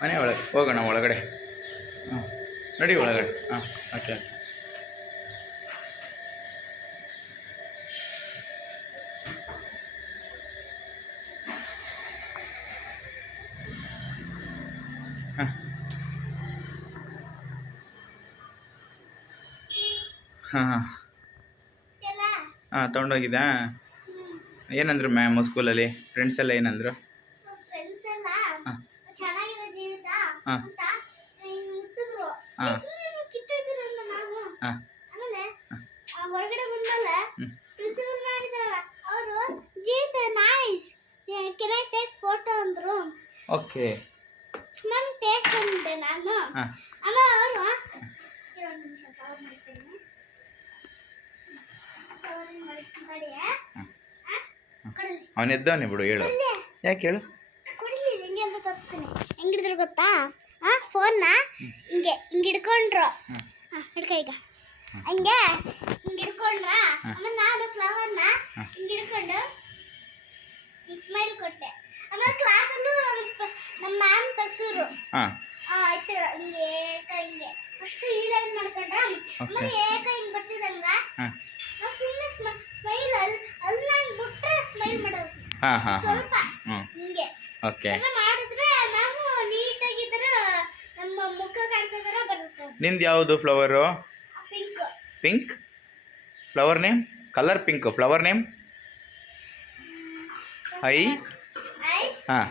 ಮನೆ ಒಳಗೆ ಹೋಗೋಣ ಒಳಗಡೆ. ಹಾಂ ನಡಿ ಒಳಗಡೆ. ಹಾಂ ಓಕೆ ಓಕೆ. ಹಾಂ. ಹಾಂ ಹಾಂ. ತೊಗೊಂಡೋಗಿದ್ದ ಹಾಂ ತೊಗೊಂಡೋಗಿದ್ದಾ ಏನಂದ್ರು ಮ್ಯಾಮ್ ಸ್ಕೂಲಲ್ಲಿ? ಫ್ರೆಂಡ್ಸ್ ಎಲ್ಲ ಏನಂದ್ರು ಫ್ರೆಂಡ್ಸ್ ಎಲ್ಲ ಹಾ. ಚೆನ್ನಾಗಿದೆ ಜೀವಿತ ಹಾ. ಹೊರಗಡೆ ಬಂದಲ್ಲ ಹ್ಮ್. ಪ್ರಿನ್ಸಿಪಲ್ ಮಾಡಿದಾರ ಅವರು ಜೀತ ನೈಸ್ ಕೆನ್ ಟೇಕ್ ಫೋಟೋ ಅಂದ್ರು ಓಕೆ. ನಾನು ಟೇಕ್ ಅಂದೆ ನಾನು ಆಮೇಲೆ ಅವರು ಒಂದು ನಿಮಿಷ ಮಾಡ್ತೀನಿ ಕವರ್ ಮಾಡಿ ಹ್ಮ್. ಅವನು ಎದ್ದವನೇ ಬಿಡು ಹೇಳು. ಯಾಕೆ ಹೇಳು? ಕೊಡಲಿ ಹೆಂಗೆ ಅಂತ ತೋರಿಸ್ತೀನಿ. ಗೊತ್ತಾ? ಫೋನ್ನ ಹಿಂಗೆ ಹಿಂಗೆ ಹಿಡ್ಕೊಂಡ್ರು. ಹಿಡ್ಕ ಈಗ. ಹಂಗೆ ಹಿಂಗೆ ಹಿಡ್ಕೊಂಡ್ರ ಆಮೇಲೆ ನಾನು ಫ್ಲವರ್ನ ಹಿಂಗೆ ಹಿಡ್ಕೊಂಡು ಸ್ಮೈಲ್ ಕೊಟ್ಟೆ. ಆಮೇಲೆ ಕ್ಲಾಸಲ್ಲೂ ನಮ್ಮ ಮ್ಯಾಮ್ ತೆಗ್ಸಿದ್ರು ಹಾಂ. ಆಯ್ತು ಹಿಂಗೆ ಏಕ ಹಿಂಗೆ. ಫಸ್ಟ್ ಈ ಲೈನ್ ಮಾಡ್ಕೊಂಡ್ರ. ಆಮೇಲೆ ಏಕ ಹಿಂಗೆ ಬರ್ತಿದಂಗ ಸುಮ್ಮನೆ ಸ್ಮೈಲ್ ಅಲ್ಲಿ ಅಲ್ಲಿ ನಾನು ಬಿಟ್ರೆ ಸ್ಮೈಲ್ ಮಾಡೋದು. ಹಾಂ ಹಾಂ ಹಾಂ. ಸ್ವಲ್ಪ ಹಿಂಗೆ. ಓಕೆ ಎಲ್ಲ ಮಾಡಿದ್ರೆ ನಾವು ನೀಟಾಗಿ ಈ ಥರ ನಮ್ಮ ಮುಖ ಕಾಣಿಸೋ ಥರ ಬರುತ್ತೆ ನಿಂದು ಯಾವುದು flower pink flower name colour pink flower name I ಹಾಂ.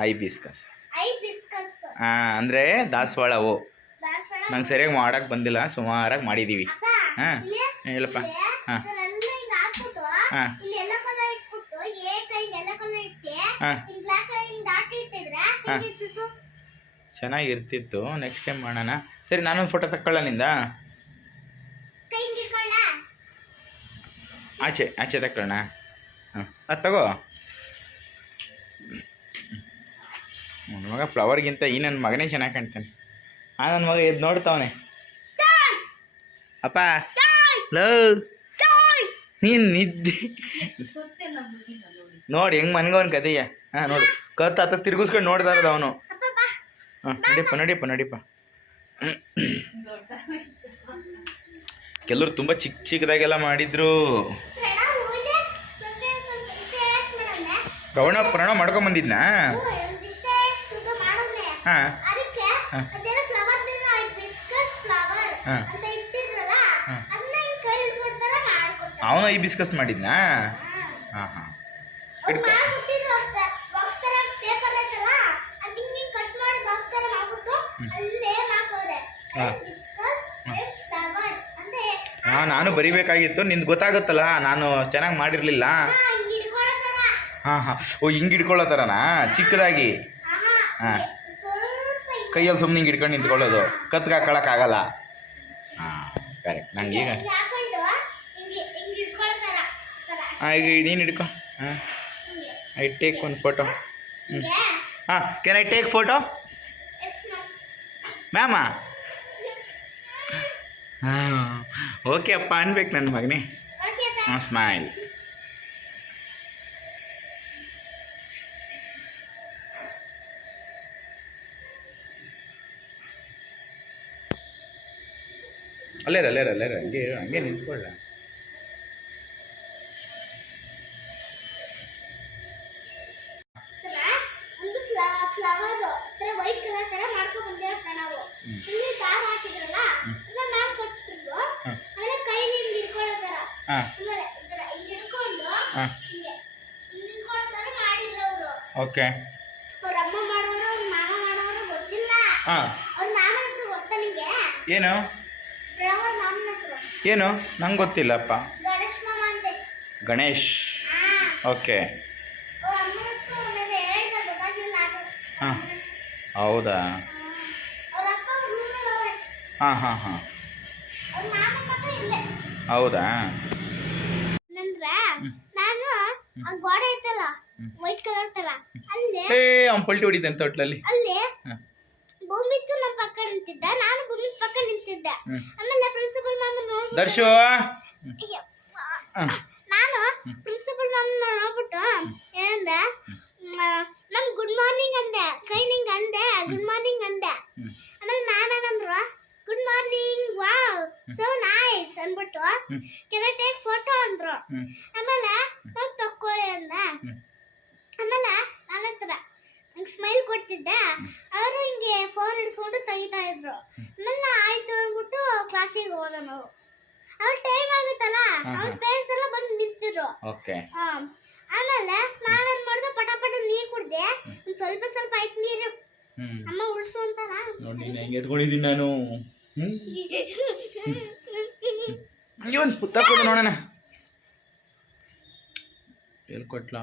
ಐ ಬಿಸ್ಕಸ್ ಐ ಬಿಸ್ಕಸ್ ಹಾಂ ಅಂದರೆ ದಾಸವಾಳ ಓ ದಾಸವಾಳ. ನಂಗೆ ಸರಿಯಾಗಿ ಮಾಡೋಕ್ಕೆ ಬಂದಿಲ್ಲ ಸುಮಾರಾಗಿ ಮಾಡಿದ್ದೀವಿ ಹಾಂ. ಹಾ. ಹೇಳಪ್ಪ ಹಾಂ. ಹಾಂ. ಹಾ. ಹಾಂ. ಹಾ. ಚೆನ್ನಾಗಿರ್ತಿತ್ತು. ನೆಕ್ಸ್ಟ್ ಟೈಮ್ ಮಾಡೋಣ. ಸರಿ ನಾನೊಂದು ಫೋಟೋ ತಕ್ಕೊಳ್ಳ ನಿಂದ? ಆಚೆ ಆಚೆ ತಕ್ಕೊಳ್ಳೋಣ. ಹಾಂ ಅದು ತಗೋ. ನನ್ನ ಮಗ ಫ್ಲವರ್ಗಿಂತ ಈ ನನ್ನ ಮಗನೇ ಚೆನ್ನಾಗಿ ಕಾಣ್ತಾನೆ. ಆ ನನ್ನ ಮಗ ಇದು ನೋಡ್ತಾವನೆ. ಅಪ್ಪ! ಲವ್ ನೀನು ನಿದ್ದೆ. ನೋಡಿ ಹೆಂಗೆ ಮನ್ಗವನ್ ಕದೆಯ ಹಾಂ ನೋಡು. ಕತ್ತ ಅತ್ತ ತಿರ್ಗಿಸ್ಕೊಂಡು ನೋಡ್ತಾ ಇರೋದು ಅವನು. ಹಾಂ, ನಡೀಪ ನಡಿಯಪ್ಪ ನಡಿಯಪ್ಪ ಕೆಲವರು ತುಂಬ ಚಿಕ್ಕ ಚಿಕ್ಕದಾಗೆಲ್ಲ ಮಾಡಿದ್ರು. ಪ್ರವಣ ಪ್ರಣ ಮಾಡ್ಕೊಂಬಂದಿದ್ನಾ ಹಾಂ. ಹಾಂ. ಹಾಂ. ಅವನು ಈ ಬಿಸ್ಕಸ್ ಮಾಡಿದ್ನಾ? ಹಾಂ ಹಾಂ ಅವ್ರು ಹಿಡ್ಕೊ ಮಾಡ್ಬಿಟ್ಟಿದ್ರು ಬಾಕ್ಸ್ ತರ ಪೇಪರ್ ಐತಲ್ಲ ಅದ್ ಹಿಂಗ್ ಹಿಂಗ್ ಕಟ್ ಮಾಡಿ ಬಾಕ್ಸ್ ತರ ಮಾಡ್ಬಿಟ್ಟು ಅಲ್ಲೇ ಹಾಕೋರೆ ಹಾ. ನಾನು ಬರಿಬೇಕಾಗಿತ್ತು. ನಿಂದು ಗೊತ್ತಾಗುತ್ತಲ್ಲ ನಾನು ಚೆನ್ನಾಗಿ ಮಾಡಿರಲಿಲ್ಲ. ಹಾ, ಹಾಂ ಓ ಹಿಂಗೆ ಹಿಡ್ಕೊಳ್ಳೋ ಥರನಾ ಚಿಕ್ಕದಾಗಿ. ಹಾಂ. ಕೈಯಲ್ಲಿ ಸುಮ್ಮನೆ ಹಿಂಗೆ ಹಿಡ್ಕೊಂಡು ನಿಂತ್ಕೊಳ್ಳೋದು. ಕತ್ಗೆ ಹಾಂ ಕರೆಕ್ಟ್. ನಂಗೆ ಈಗ ಹಾಂ ಈಗ ನೀನು ಹಿಡ್ಕೊ. ಹಾಂ. ಐ ಟೇಕ್ ಒಂದು ಫೋಟೋ. ಹ್ಞೂ ಹಾಂ can I take photo ma'am ಹಾಂ. ಓಕೆ ಅಪ್ಪ ಅನ್ಬೇಕು ನನ್ನ ಮಗನೇ. ಹಾಂ ಸ್ಮೈಲ್ ಅಲ್ಲೇರ ಅಲ್ಲೇರ ಅಲ್ಲೇರ ಹಂಗೆ ಹಂಗೆ ನಿಂತ್ಕೊಳ್ಳ ನಿಂಗೆ? ಏನು? ಏನು? ನಂಗೆ ಗೊತ್ತಿಲ್ಲಪ್ಪ. ಗಣೇಶ್ ಓಕೆ. ಹಾಂ. ಹೌದಾ? ಹಾಂ. ಹಾಂ ಹಾಂ ಹೌದಾ? ಆ ಗೋಡೆ ಐತಲ್ಲ ವೈಟ್ ಕಲರ್ ತರ. ಅಲ್ಲಿ ಏ ಅವ್ನು ಪಲ್ಟಿ ಹೊಡಿತಾನೆ ತೊಟ್ಲಲ್ಲಿ ಅಲ್ಲಿ ಭೂಮಿ ಭೂಮಿತ್ತು ನಮ್ಮ ಪಕ್ಕ ನಿಂತಿದ್ದ ನಾನು ಭೂಮಿ ಪಕ್ಕ ನಿಂತಿದ್ದೆ. ಆಮೇಲೆ ಪ್ರಿನ್ಸಿಪಲ್ ಮ್ಯಾಮ್ ನೋಡಿ ದರ್ಶು! ನಾನು ಪ್ರಿನ್ಸಿಪಲ್ ಮ್ಯಾಮ್ ನೋಡ್ಬಿಟ್ಟು ಏನಂದೆ ನಮ್ ಗುಡ್ ಮಾರ್ನಿಂಗ್ ಅಂದೆ ಕೈ ನಿಂಗೆ ಅಂದೆ ಗುಡ್ ಮಾರ್ನಿಂಗ್ ಅಂದೆ. ಆಮೇಲೆ ನಾನಂದ್ರು good morning wow so nice ಅಂದ್ಬಿಟ್ಟು. ಕೆನ ಟೇಕ್ ಫೋಟೋ ಅಂದ್ರು. ಆಮೇಲೆ ನನ್ನ ಹತ್ರ ಹಿಂಗೆ ಸ್ಮೈಲ್ ಕೊಡ್ತಿದ್ದೆ. ಅವರು ಹಿಂಗೆ ಫೋನ್ ಹಿಡ್ಕೊಂಡು ತೆಗಿತಾ ಇದ್ರು. ಆಮೇಲೆ ಆಯ್ತು ಅಂದ್ಬಿಟ್ಟು ಕ್ಲಾಸಿಗೆ ಹೋದ ನಾವು. ಅವ್ರ ಟೈಮ್ ಆಗುತ್ತಲ್ಲ? ಅವ್ರ. ಪೇರೆಂಟ್ಸ್ ಎಲ್ಲ ಬಂದು ನಿಂತಿದ್ರು. ಓಕೆ. ಆಮೇಲೆ ನಾವೇನ್ ಮಾಡಿದ್ರು ಪಟ ಪಟ ನೀರು ಕುಡ್ದೆ. ಒಂದ್ ಸ್ವಲ್ಪ ಸ್ವಲ್ಪ ಆಯ್ತು ನೀರು. ಅಮ್ಮ ಉಳಿಸು ಅಂತಲ್ಲ? ನೋಡಿ ನೀನು ಹೆಂಗೆ ಎತ್ಕೊಂಡಿದ್ದೀನಿ ನಾನು? ಹ್ಞೂ ಕೊಡು ನೋಡೋಣ. ಎಲ್ಲಿ ಕೊಟ್ಲಾ